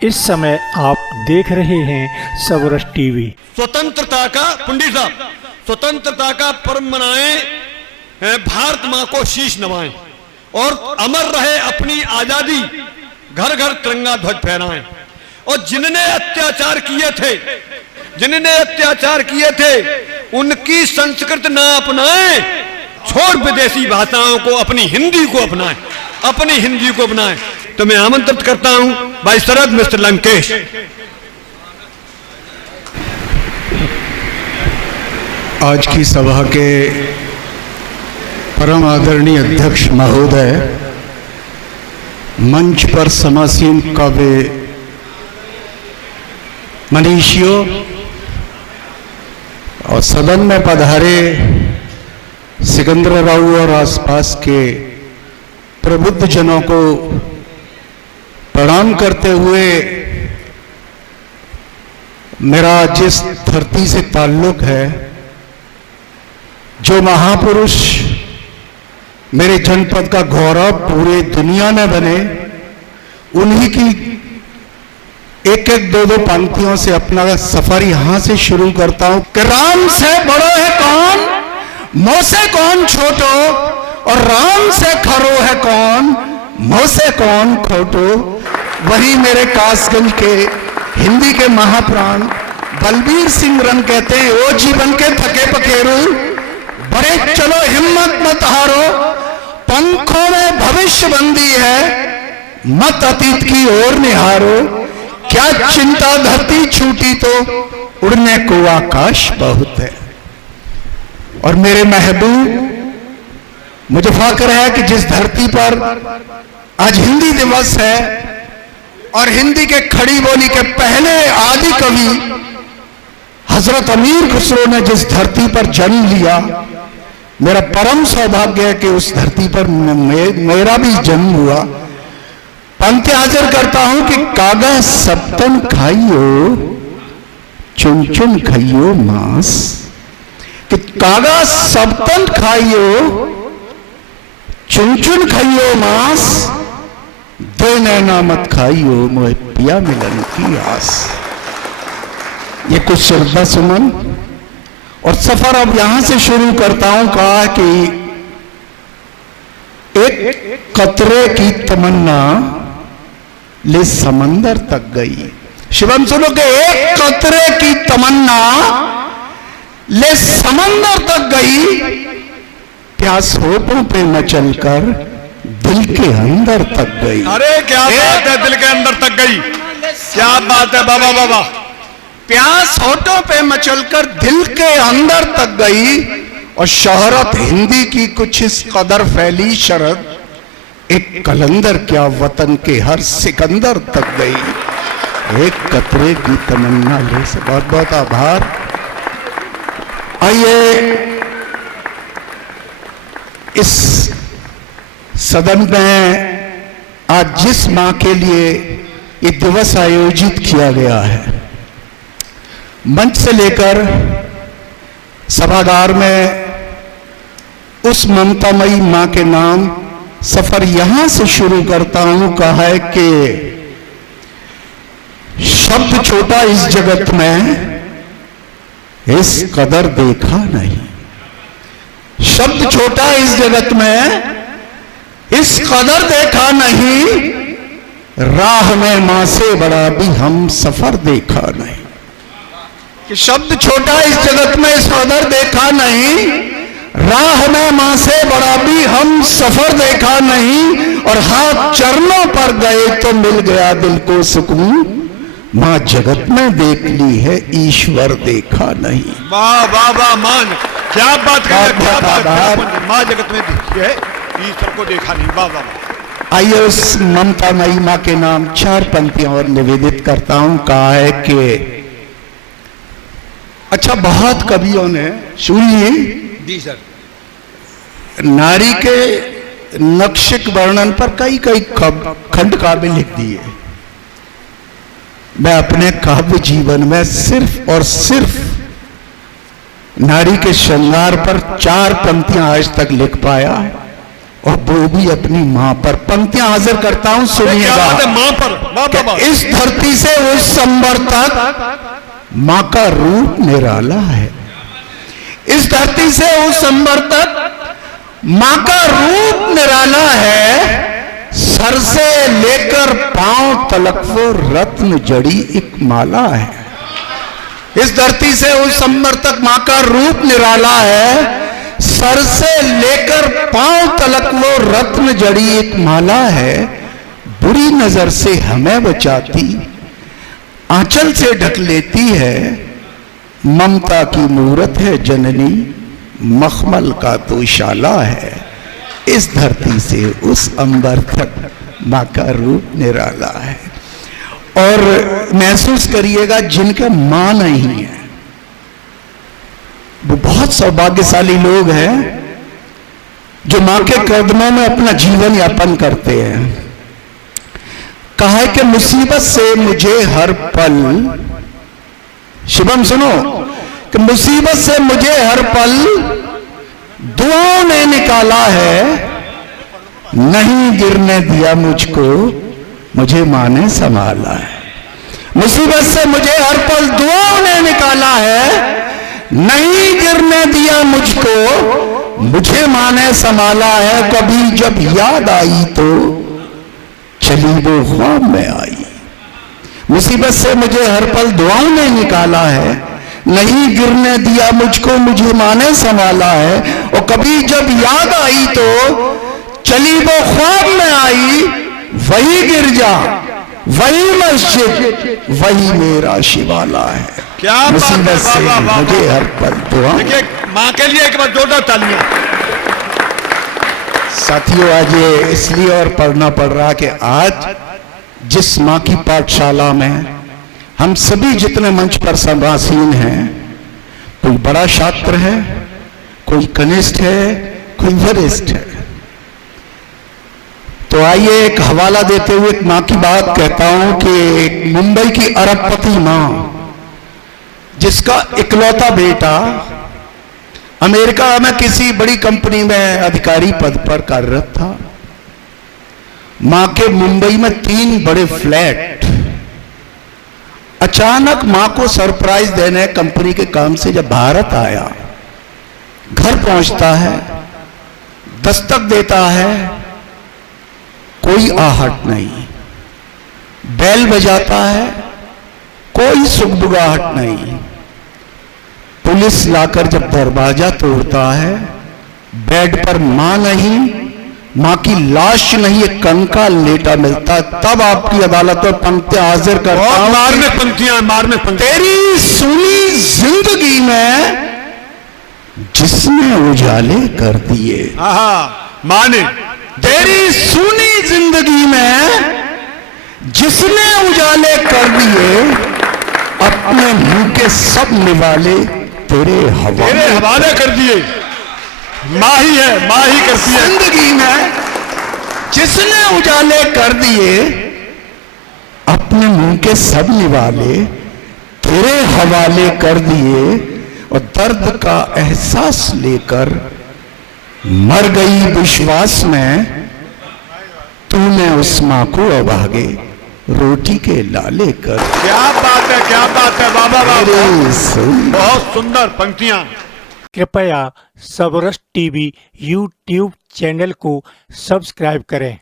इस समय आप देख रहे हैं सबरस टीवी। स्वतंत्रता का पंडित साहब स्वतंत्रता का पर्व मनाएं, भारत माँ को शीश नवाएं और अमर रहे अपनी आजादी, घर घर तिरंगा ध्वज फहराएं। और जिनने अत्याचार किए थे उनकी संस्कृत ना अपनाएं, छोड़ विदेशी भाषाओं को, अपनी हिंदी को अपनाएं। तो मैं आमंत्रित करता हूं भाई शरद मिस्टर लंकेश। आज की सभा के परम आदरणीय अध्यक्ष महोदय, मंच पर समासीन काव्य मनीषियों और सदन में पधारे सिकंदराव और आसपास के प्रबुद्ध जनों को प्रणाम करते हुए, मेरा जिस धरती से ताल्लुक है, जो महापुरुष मेरे जनपद का गौरव पूरे दुनिया में बने, उन्हीं की एक एक दो दो पंक्तियों से अपना सफर यहां से शुरू करता हूं कि राम से बड़ो है कौन, मोह से कौन छोटो, और राम से खरो है कौन, मोह से कौन खोटो। वही मेरे कासगंज के हिंदी के महाप्राण बलबीर सिंह रन कहते हैं, ओ जीवन के थके पखेरू, बड़े चलो हिम्मत मत हारो, पंखों में भविष्य बंदी है, मत अतीत की ओर निहारो। क्या चिंता धरती छूटी तो उड़ने को आकाश बहुत है। और मेरे महबूब, मुझे फाकर है कि जिस धरती पर आज हिंदी दिवस है और हिंदी के खड़ी बोली के पहले आदि कवि हजरत अमीर खुसरो ने जिस धरती पर जन्म लिया, मेरा परम सौभाग्य है कि उस धरती पर मेरा भी जन्म हुआ। पंक्ति हाजिर करता हूं कि कागा सप्तन खाइयो, चुन चुन खाइयो मांस, कि कागा सप्तन खाइयो, चुन चुन खाइयो मांस, दो नैना मत खाइयो, मोहे पिया मिलन की आस। ये कुछ श्रद्धा सुमन और सफर अब यहां से शुरू करता हूं। कहा कि एक कतरे की तमन्ना ले समंदर तक गई। शिवम सुनो कि एक कतरे की तमन्ना ले समंदर तक गई, प्यास होठों पे मचल कर दिल के अंदर तक गई। अरे क्या बात है, दिल के अंदर तक गई, क्या बात है बाबा बाबा। प्यास होठों पे मचलकर दिल के अंदर तक गई, और शोहरत हिंदी की कुछ इस कदर फैली शरद, एक कलंदर क्या वतन के हर सिकंदर तक गई। एक कतरे की तमन्ना ले से बहुत बहुत आभार। आइए इस सदन में आज जिस मां के लिए ये दिवस आयोजित किया गया है, मंच से लेकर सभागार में उस ममतामयी मां के नाम सफर यहां से शुरू करता हूं। कहा है कि शब्द छोटा इस जगत में इस कदर देखा नहीं, शब्द छोटा इस जगत में इस कदर देखा नहीं, राह में मां से बड़ा भी हम सफर देखा नहीं। कि शब्द छोटा इस जगत में इस कदर देखा नहीं, राह में मां से बड़ा भी हम सफर देखा नहीं, और हाथ चरणों पर गए तो मिल गया दिल को सुकून, मां जगत में देख ली है ईश्वर देखा नहीं। वाह वाह वाह मान, क्या बात कर, मां जगत में देखी है ईश्वर को देखा नहीं। वाह वाह। आइए उस ममतामयी मां के नाम चार पंक्तियां और निवेदित करता हूं। कहा है कि अच्छा, बहुत कवियों ने सुनिए जी सर, नारी के नक्शिक वर्णन पर कई कई खंड काव्य लिख दिए। मैं अपने काव्य जीवन में सिर्फ और सिर्फ नारी के श्रृंगार पर चार पंक्तियां आज तक लिख पाया, और वो भी अपनी मां पर। पंक्तियां हाजिर करता हूं, क्या सुनिएगा। बात है, मां पर, वाह वाह वाह। इस धरती से उस संबर तक मां का रूप निराला है। इस धरती से उस संबर तक मां का रूप निराला है। सर से लेकर पांव तलक वो रत्न जड़ी एक माला है। इस धरती से उस संबर तक मां का रूप निराला है। सर से लेकर पांव तलक वो रत्न जड़ी एक माला है। बुरी नजर से हमें बचाती, आंचल से ढक लेती है। ममता की मूरत है जननी, मखमल का तो शाला है। इस धरती से उस अंबर तक मां का रूप निराला है। और महसूस करिएगा, जिनके मां नहीं है वो बहुत सौभाग्यशाली लोग हैं जो मां के कदमों में अपना जीवन यापन करते हैं। कहा है कि मुसीबत से मुझे हर पल, शिवम सुनो, कि मुसीबत से मुझे हर पल दुआओं ने निकाला है। नहीं गिरने दिया मुझको, मुझे मां ने संभाला है। मुसीबत से मुझे हर पल दुआओं ने निकाला है। नहीं गिरने दिया मुझको, मुझे मां ने संभाला है। कभी जब याद आई तो चली वो ख्वाब में आई। मुसीबत से मुझे हर पल दुआओं ने निकाला है। नहीं गिरने दिया मुझको, मुझे मां ने संभाला है। और कभी जब याद आई तो चली वो ख्वाब में आई। वही गिरजा, वही मस्जिद, वही मेरा शिवाला है। क्या बात है, मुसीबत से वाह, वाह, मुझे वाह। हर पल दुआ। देखिए, मां के लिए एक बार जोरदार तालियां। साथियों, आज ये इसलिए और पढ़ना पड़ रहा कि आज जिस मां की पाठशाला में हम सभी जितने मंच पर समासीन हैं, कोई बड़ा छात्र है, कोई कनिष्ठ है, कोई वरिष्ठ है। तो आइए एक हवाला देते हुए एक मां की बात कहता हूं कि मुंबई की अरबपति मां, जिसका इकलौता बेटा अमेरिका में किसी बड़ी कंपनी में अधिकारी पद पर कार्यरत था। मां के मुंबई में 3 बड़े फ्लैट। अचानक मां को सरप्राइज देने कंपनी के काम से जब भारत आया, घर पहुंचता है, दस्तक देता है, कोई आहट नहीं। बेल बजाता है, कोई सुगबुगाहट नहीं। पुलिस लाकर जब दरवाजा तोड़ता है, बेड पर मां नहीं, मां की लाश नहीं, एक कंकाल लेटा मिलता। तब आपकी अदालत में पंक्तियां हाजिर करता हूं। मारने पंक्तियां, मारने पंक्तियां। तेरी सुनी जिंदगी में जिसने उजाले कर दिए। मां ने तेरी सुनी जिंदगी में जिसने उजाले कर दिए, अपने मुंह के सब निवाले तेरे हवाले कर दिए। मां ही है, मां ही करती है। जिंदगी में जिसने उजाले कर दिए, अपने मुंह के सब निवाले तेरे हवाले कर दिए। और दर्द का एहसास लेकर मर गई विश्वास में, तूने उस मां को अभागे रोटी के लाले कर। क्या बात है, क्या बात है, बाबा बाबा, सुन। बहुत सुंदर पंक्तियां। कृपया सबरस टीवी यूट्यूब चैनल को सब्सक्राइब करें।